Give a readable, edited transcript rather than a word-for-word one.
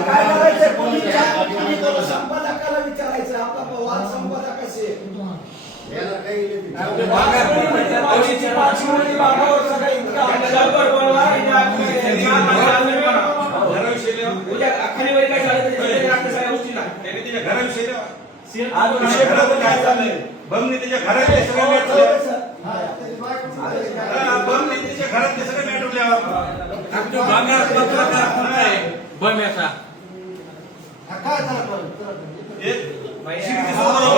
काय करायचं संपादकाला विचारायचं आपला वाद संपादक कसे याला काही त्याच्या घरातले सगळे घरातले सगळे मॅटवल्यावर बम्याचा शिकती सोबत